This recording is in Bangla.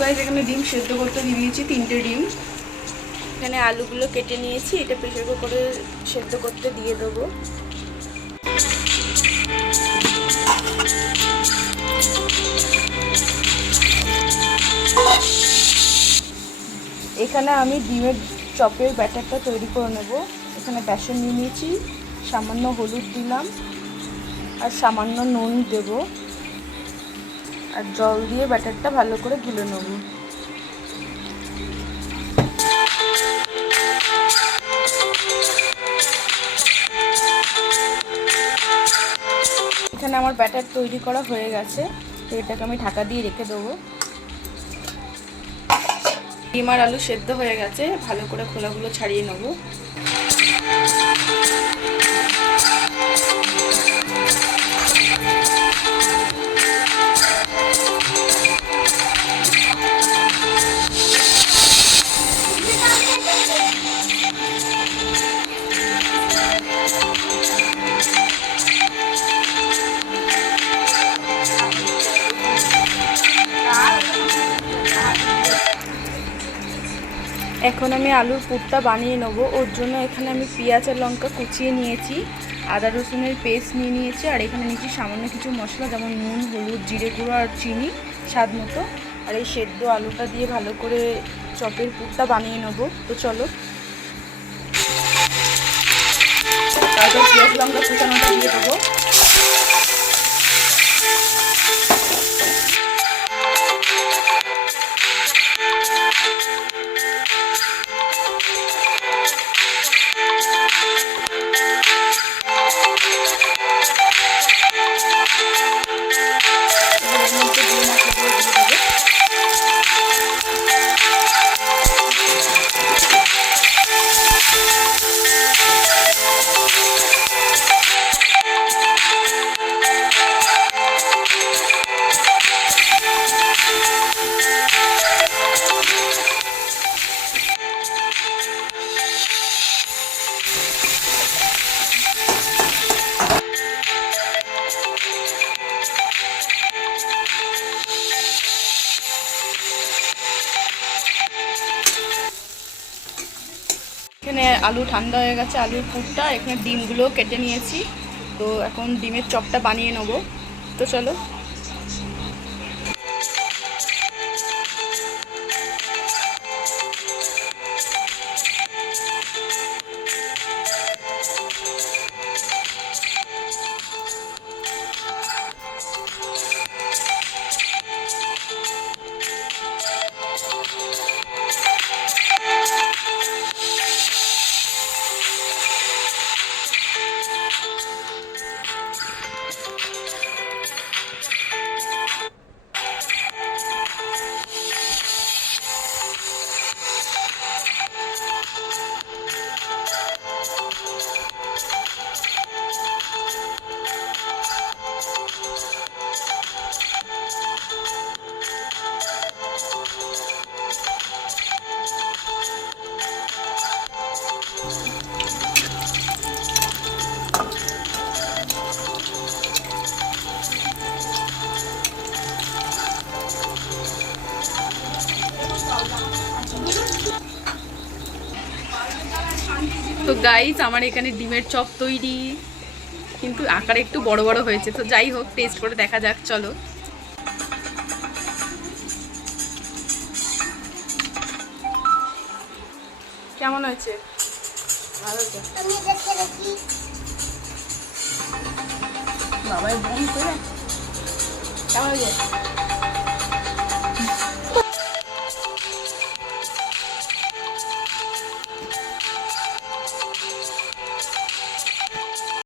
গাইস এখানে ডিম সেদ্ধ করতে দিয়ে দিয়েছি 3টে ডিম। এখানে আলুগুলো কেটে নিয়েছি, এটা প্রেসার কুকারে সেদ্ধ করতে দিয়ে দেবো। এখানে আমি ডিমের চপের ব্যাটারটা তৈরি করে নেব। এখানে বেসন নিয়ে নিয়েছি, সামান্য হলুদ দিলাম আর সামান্য নুন দেব, আর জল দিয়ে ব্যাটারটা ভালো করে গুলে নেব। এখানে আমার ব্যাটার তৈরি করা হয়ে গেছে, তো এটাকে আমি ঢাকা দিয়ে রেখে দেবো। ডিম আর আলু সেদ্ধ হয়ে গেছে, ভালো করে খোলাগুলো ছাড়িয়ে নেব। এখন আমি আলুর পুরটা বানিয়ে নেবো। ওর জন্য এখানে আমি পেঁয়াজ আর লঙ্কা কুচিয়ে নিয়েছি, আদা রসুনের পেস্ট নিয়ে নিয়েছি, আর এখানে নিয়েছি সামান্য কিছু মশলা যেমন নুন, হলুদ, জিরে গুঁড়ো আর চিনি স্বাদ মতো। আর এই সেদ্ধ আলুটা দিয়ে ভালো করে চপের পুরটা বানিয়ে নেবো। তো চলো, তারপর পেঁয়াজ লঙ্কা কুচানোটা দিয়ে দেবো। এখানে আলু ঠান্ডা হয়ে গেছে, আলুর পুরটা, এখানে ডিমগুলো কেটে নিয়েছি। তো এখন ডিমের চপটা বানিয়ে নেব। তো চলো, তো গাইস আমার এখানে ডিমের চপ তৈরি, কিন্তু আকারে একটু বড় বড় হয়েছে। তো যাই হোক, টেস্ট করে দেখা যাক। চলো, কেমন হয়েছে? ভালো হয়েছে। বাবাই বোন করে কেমন হয়েছে?